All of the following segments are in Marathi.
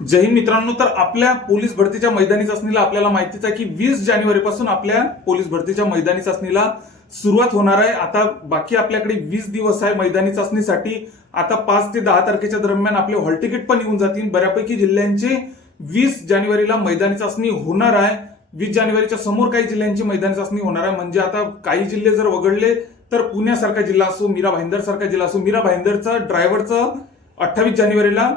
जय हिंद मित्रांनो, तर आपल्या पोलीस भरतीच्या मैदानी चाचणीला आपल्याला माहितीच आहे की 20 जानेवारीपासून आपल्या पोलीस भरतीच्या मैदानी चाचणीला सुरुवात होणार आहे। आता बाकी आपल्याकडे 20 दिवस आहे मैदानी चाचणीसाठी। आता 5 ते 10 तारखेच्या दरम्यान आपले हॉल तिकीट पण येऊन जातील। बऱ्यापैकी जिल्ह्यांचे 20 जानेवारीला मैदानी चाचणी होणार आहे। 20 जानेवारीच्या समोर काही जिल्ह्यांची मैदानी चाचणी होणार आहे। म्हणजे आता काही जिल्हे जर वगळले तर पुण्यासारखा जिल्हा असो, मीरा भाईंदर सारखा जिल्हा असो, मीरा भाईंदरचा ड्रायव्हरचं 28 जानेवारीला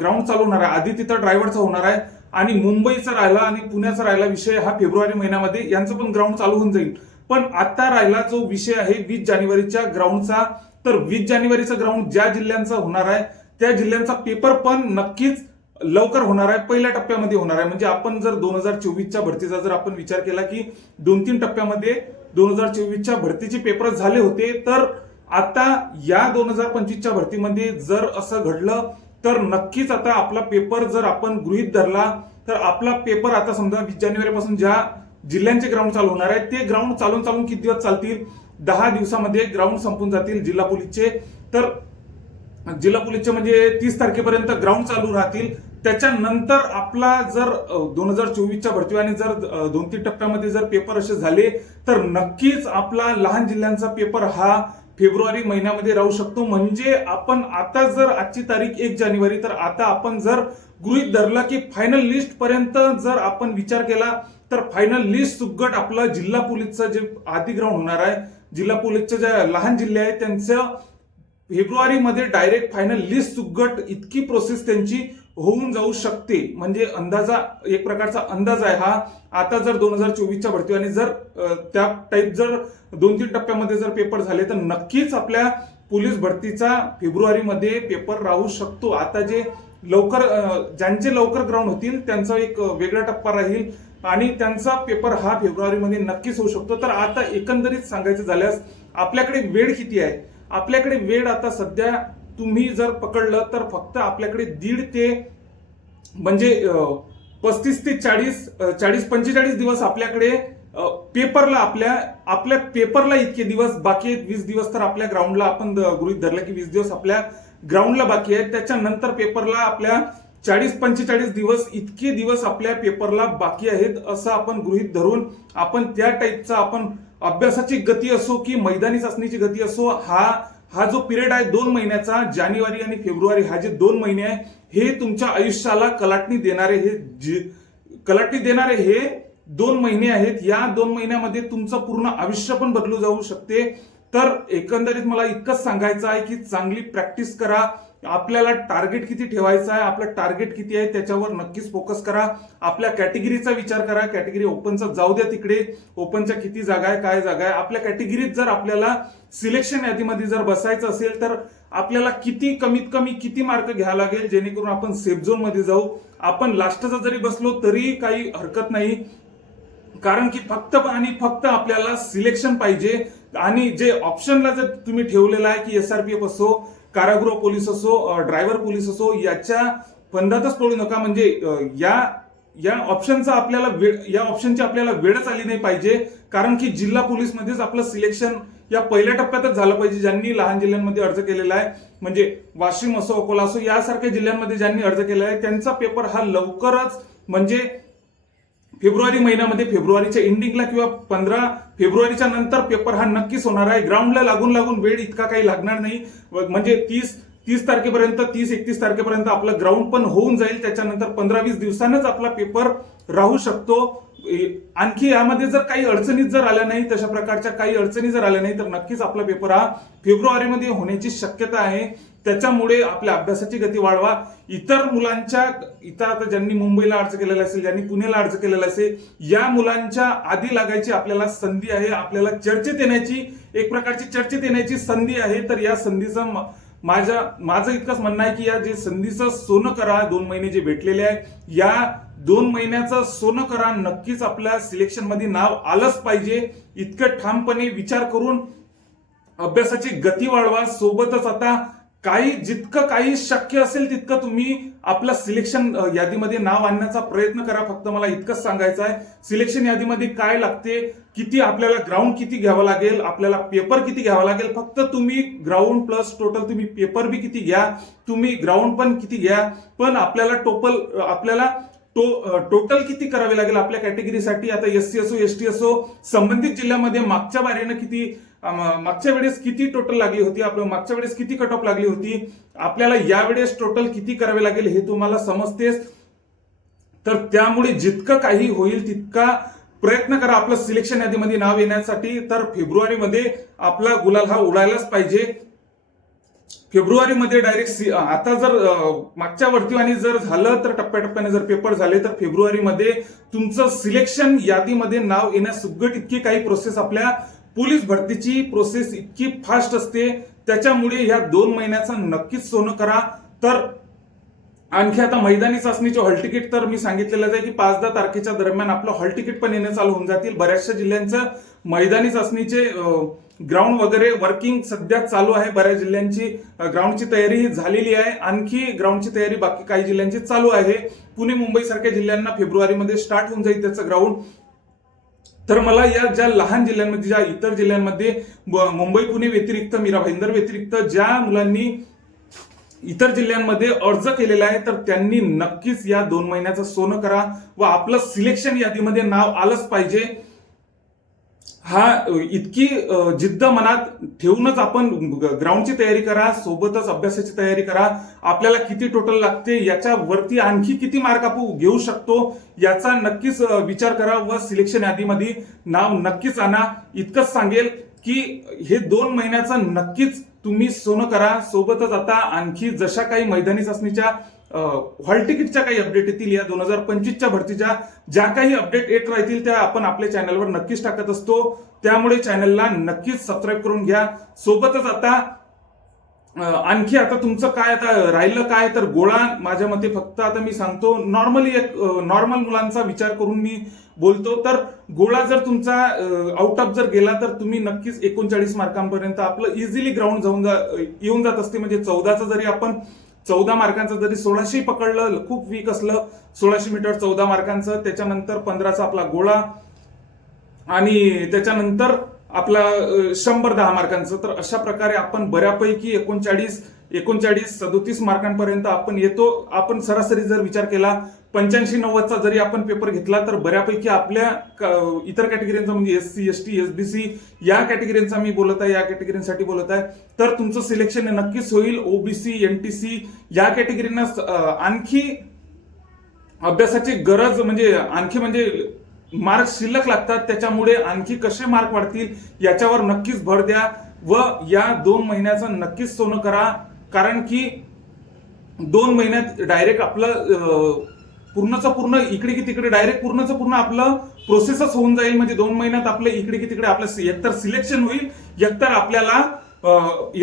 ग्राउंड चालू होणार आहे। आधी तिथं ड्रायव्हरचा होणार आहे आणि मुंबईचा राहिला आणि पुण्याचा राहिला विषय हा फेब्रुवारी महिन्यामध्ये यांचं पण ग्राउंड चालू होऊन जाईल। पण आता राहिला जो विषय आहे 20 जानेवारीच्या ग्राउंडचा, तर 20 जानेवारीचा ग्राउंड ज्या जिल्ह्यांचा होणार आहे त्या जिल्ह्यांचा पेपर पण नक्कीच लवकर होणार आहे, पहिल्या टप्प्यामध्ये होणार आहे। म्हणजे आपण जर 2024च्या भरतीचा जर आपण विचार केला की 2-3 टप्प्यामध्ये 2024च्या भरतीचे पेपर झाले होते, तर आता या 2025च्या भरतीमध्ये जर असं घडलं तर नक्कीच आता आपला पेपर जर आपण गृहीत धरला तर आपला पेपर आता समजा 20 जानेवारीपासून ज्या जिल्ह्यांचे ग्राउंड चालू होणार आहे ते ग्राउंड चालून किती दिवस चालतील? 10 दिवसामध्ये ग्राउंड संपून जातील जिल्हा पोलीसचे। तर जिल्हा पोलीसचे म्हणजे 30 तारखेपर्यंत ग्राउंड चालू राहतील। त्याच्यानंतर आपला जर 2024च्या भरती आणि जर 2-3 टप्प्यामध्ये जर पेपर असे झाले तर नक्कीच आपला लहान जिल्ह्यांचा पेपर हा फेब्रुवारी महिन्यामध्ये राहू शकतो। म्हणजे आपण आता जर आजची तारीख 1 जानेवारी, तर आता आपण जर गृहीत धरला की फायनल लिस्ट पर्यंत जर आपण विचार केला तर फायनल लिस्ट सुगट आपलं जिल्हा पोलीसचं जे आधी ग्राउंड होणार आहे, जिल्हा पोलीसचे जे लहान जिल्हे आहेत त्यांचं फेब्रुवारीमध्ये डायरेक्ट फायनल लिस्ट सुगट इतकी प्रोसेस त्यांची होऊन जाऊ शकते। म्हणजे अंदाजा एक प्रकारचा अंदाज आहे हा। आता जर 2024च्या भरती आणि जर त्या टाईप जर 2-3 टप्प्यामध्ये जर पेपर झाले तर नक्कीच आपल्या पोलीस भरतीचा फेब्रुवारीमध्ये पेपर राहू शकतो। आता जे लवकर ज्यांचे लवकर ग्राउंड होतील त्यांचा एक वेगळा टप्पा राहील आणि त्यांचा पेपर हा फेब्रुवारीमध्ये नक्कीच होऊ शकतो। तर आता एकंदरीत सांगायचं झाल्यास आपल्याकडे वेळ किती आहे? आपल्याकडे वेळ आता सध्या तुम्ही जर पकडलं तर फक्त आपल्याकडे 1.5 ते म्हणजे 35 ते 40-45 दिवस आपल्याकडे पेपरला आपल्या पेपरला इतके दिवस बाकी आहेत। 20 दिवस तर आपल्या ग्राउंडला आपण गृहीत धरलं की 20 दिवस आपल्या ग्राउंडला बाकी आहेत। त्याच्यानंतर पेपरला आपल्या 40-45 दिवस इतके दिवस आपल्या पेपरला बाकी आहेत असं आपण गृहीत धरून आपण त्या टाईपचा आपण अभ्यासाची गती असो की मैदानी चाचणीची गती असो, हा जो पिरियड आहे 2 महिन्याचा, जानेवारी आणि फेब्रुवारी हा जे 2 महिने आहे हे तुमच्या आयुष्याला कलाटणी देणारे हे 2 महिने आहेत। या 2 महिन्यामध्ये तुमचं पूर्ण आयुष्य पण बदलू जाऊ शकते। तर एकंदरीत मला इतकंच सांगायचं आहे की चांगली प्रॅक्टिस करा। आपल्याला टार्गेट किती ठेवायचं आहे, आपलं टार्गेट किती आहे त्याच्यावर नक्कीच फोकस करा। आपल्या कॅटेगरीचा विचार करा। कॅटेगरी ओपनचा जाऊ द्या तिकडे, ओपनच्या किती जागा आहे, काय जागा आहे। आपल्या कॅटेगरीत जर आपल्याला सिलेक्शन यादीमध्ये जर बसायचं असेल तर आपल्याला कमीत कमी किती मार्क घ्यावे लागेल जेणेकरून आपण सेफ झोन मध्ये जाऊ। आपण लास्टचा जरी बसलो तरी काही हरकत नाही, कारण की फक्त आपल्याला सिलेक्शन पाहिजे। आणि जे ऑप्शनला जर तुम्ही ठेवलेला आहे की SRPF असो, कारागृह पोलीस असो, ड्रायव्हर पोलीस असो, याच्या फंदातच पडू नका। म्हणजे या ऑप्शनचा आपल्याला वेळच आली नाही पाहिजे, कारण की जिल्हा पोलीस मध्येच आपलं सिलेक्शन या पहिल्या टप्प्यातच झालं पाहिजे। ज्यांनी लहान जिल्ह्यांमध्ये अर्ज केलेला आहे, म्हणजे वाशिम असो, अकोला असो, यासारख्या जिल्ह्यांमध्ये ज्यांनी अर्ज केला आहे त्यांचा पेपर हा लवकरच म्हणजे फेब्रुवारी महिन्यामध्ये, फेब्रुवारीच्या एंडिंगला किंवा 15 फेब्रुवारीच्या नंतर पेपर हा नक्कीच होणार आहे। ग्राउंडला लागून वेळ इतका काही लागणार नाही। म्हणजे 30 तारखेपर्यंत 30-31 तारखेपर्यंत आपलं ग्राउंड पण होऊन जाईल। त्याच्यानंतर 15-20 दिवसांनाच आपला पेपर राहू शकतो। आणखी यामध्ये जर काही अडचणी जर आल्या नाही, तशा प्रकारच्या काही अडचणी जर आल्या नाही तर नक्कीच आपला पेपर हा फेब्रुवारीमध्ये होण्याची शक्यता आहे। त्याच्यामुळे आपल्या अभ्यासाची गती वाढवा। इतर आता ज्यांनी मुंबईला अर्ज केलेला असेल, ज्यांनी पुण्याला अर्ज केलेला असेल, या मुलांच्या आधी लागायची आपल्याला संधी आहे। आपल्याला चर्चेत येण्याची संधी आहे। तर या संधीचं माझं इतकंच म्हणणं आहे की या जे संधीचं सोनं करा, 2 महिने जे भेटलेले आहे या 2 महिन्याचं सोनं करा। नक्कीच आपल्या सिलेक्शन मध्ये नाव आलंच पाहिजे। इतकं ठामपणे विचार करून अभ्यासाची गती वाढवा। सोबतच आता काही जितकं काही शक्य असेल तितकं तुम्ही आपलं सिलेक्शन यादीमध्ये नाव आणण्याचा प्रयत्न करा. फक्त मला इतकंच सांगायचं आहे, सिलेक्शन यादीमध्ये काय लागते, किती आपल्याला ग्राउंड किती घ्यावं लागेल, आपल्याला पेपर किती घ्यावा लागेल. फक्त तुम्ही ग्राउंड प्लस टोटल तुम्ही पेपर बी किती घ्या, तुम्ही ग्राउंड पण किती घ्या, पण आपल्याला टोटल किती करावे लागेल आपल्या कॅटेगरीसाठी. आता एससी असो एसटी असो, संबंधित जिल्ह्यामध्ये मागच्या वेळेस किती टोटल लागली होती, आपलं मागच्या वेळेस किती कट ऑफ लागली होती, आपल्याला यावेळेस टोटल किती करावे लागेल हे तुम्हाला समजतेच. तर त्यामुळे जितकं काही होईल तितका प्रयत्न करा आपलं सिलेक्शन यादीमध्ये नाव येण्यासाठी. तर फेब्रुवारीमध्ये आपला गुलाल हा उडायलाच पाहिजे. फेब्रुवारीमध्ये डायरेक्ट आता जर मागच्या वर्षी जर झालं तर टप्प्याटप्प्याने जर पेपर झाले तर फेब्रुवारीमध्ये तुमचं सिलेक्शन यादीमध्ये नाव येण्यास सुगट इतकी काही प्रोसेस, आपल्या पोलीस भरतीची प्रोसेस इतकी फास्ट असते. त्याच्यामुळे ह्या 2 महिन्याचं नक्कीच सोनं करा. तर आणखी आता मैदानी चाचणीचे हॉल तिकीट तर मी सांगितलेलं आहे की 5-10 तारखेच्या दरम्यान आपलं हॉल तिकीट पण येणं चालू होऊन जातील. बऱ्याचशा जिल्ह्यांचं मैदानी चाचणीचे ग्राउंड वगैरे वर्किंग सध्या चालू आहे. बऱ्याच जिल्ह्यांची ग्राउंडची तयारी झालेली आहे, आणखी ग्राउंडची तयारी बाकी काही जिल्ह्यांची चालू आहे. पुणे मुंबई सारख्या जिल्ह्यांना फेब्रुवारीमध्ये स्टार्ट होऊन जाईल त्याचं ग्राउंड. तर मला या ज्या लहान जिल्ह्यांमध्ये, ज्या इतर जिल्ह्यांमध्ये मुंबई पुणे व्यतिरिक्त, मीरा भाईंदर व्यतिरिक्त ज्या मुलांनी इतर जिल्ह्यांमध्ये अर्ज केलेला आहे तर त्यांनी नक्कीच या 2 महिन्याचं सोनं करा व आपलं सिलेक्शन यादीमध्ये नाव आलंच पाहिजे. इतकी जिद्द मनात ठेवूनच आपण ग्राउंडची तयारी करा, सोबतच अभ्यासाची तयारी करा. आपल्याला किती टोटल लागते, याच्यावरती आणखी किती मार्क आपण घेऊ शकतो याचा नक्कीच विचार करा व सिलेक्शन यादीमध्ये नाव नक्कीच आणा. इतकंच सांगेल की हे 2 महिन्याचं नक्कीच तुम्ही सोनं करा. सोबतच आता आणखी जशा काही मैदानी चाचणीच्या हॉल तिकीटच्या काही अपडेट येतील, या 2025च्या भरतीच्या ज्या काही अपडेट येत राहतील त्या आपण आपल्या चॅनलवर नक्कीच टाकत असतो. त्यामुळे चॅनलला नक्कीच सबस्क्राईब करून घ्या. सोबतच आता आणखी आता तुमचं काय आता राहिलं काय, तर गोळा माझ्या मते फक्त आता मी सांगतो नॉर्मली एक नॉर्मल मुलांचा विचार करून मी बोलतो. तर गोळा जर तुमचा आउट ऑफ जर गेला तर तुम्ही नक्कीच 39 मार्कांपर्यंत आपलं इझिली ग्राउंड येऊन जात असते. म्हणजे 14चं जरी आपण 14 मार्कांचं जरी 1600 पकडलं, खूप वीक असलं 1600 मीटर 14 मार्कांचं, त्याच्यानंतर 15चा आपला गोळा आणि त्याच्यानंतर आपला 110 मार्कांचं. तर अशा प्रकारे आपण बऱ्यापैकी 39-37 मार्कांपर्यंत आपण येतो. आपण सरासरी जर विचार केला 85-90चा जरी आपण पेपर घेतला तर बऱ्यापैकी आपल्या इतर कॅटेगरीचा म्हणजे एससी एसटी एसबीसी या कॅटेगरीचा मी बोलत आहे, या कॅटेगरीसाठी बोलत आहे. तर तुमचं सिलेक्शन नक्कीच होईल. ओबीसी एनटीसी या कॅटेगरीना आणखी अभ्यासाची गरज म्हणजे मार्क शिल्लक लागतात. त्याच्यामुळे आणखी कसे मार्क वाढतील याच्यावर नक्कीच भर द्या व या 2 महिन्याचं नक्कीच सोनं करा. कारण की 2 महिन्यात डायरेक्ट आपलं पूर्णचं पूर्ण इकडे की तिकडे डायरेक्ट पूर्णचं पूर्ण आपलं प्रोसेसच होऊन जाईल. म्हणजे 2 महिन्यात आपलं इकडे की तिकडे आपलं एकतर सिलेक्शन होईल, एकतर आपल्याला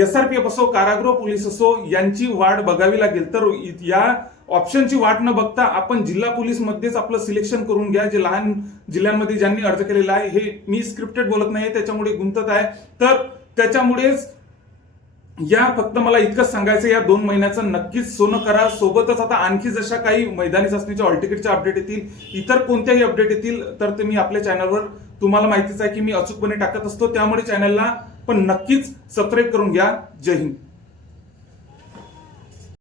SRPF असो, कारागृह पोलीस असो यांची वाट बघावी लागेल. तर या ऑप्शनची वाट न बघता आपण जिल्हा पोलीस मध्येच आपलं सिलेक्शन करून घ्या. जे लहान जिल्ह्यांमध्ये ज्यांनी अर्ज केलेला आहे, हे मी स्क्रिप्टेड बोलत नाही त्याच्यामुळे गुंतत आहे. तर त्याच्यामुळेच फक्त मला इतकंच सांगायचं, या 2 महिन्याचं नक्कीच सोनं करा. सोबतच आता आणखी जशा काही मैदानी चाचणीच्या हॉल तिकीटच्या अपडेट येतील, इतर कोणत्याही अपडेट येतील तर ते मी आपल्या चॅनलवर, तुम्हाला माहितीच आहे की मी अचूकपणे टाकत असतो. त्यामुळे चॅनलला पण नक्कीच सबस्क्राईब करून घ्या. जय हिंद.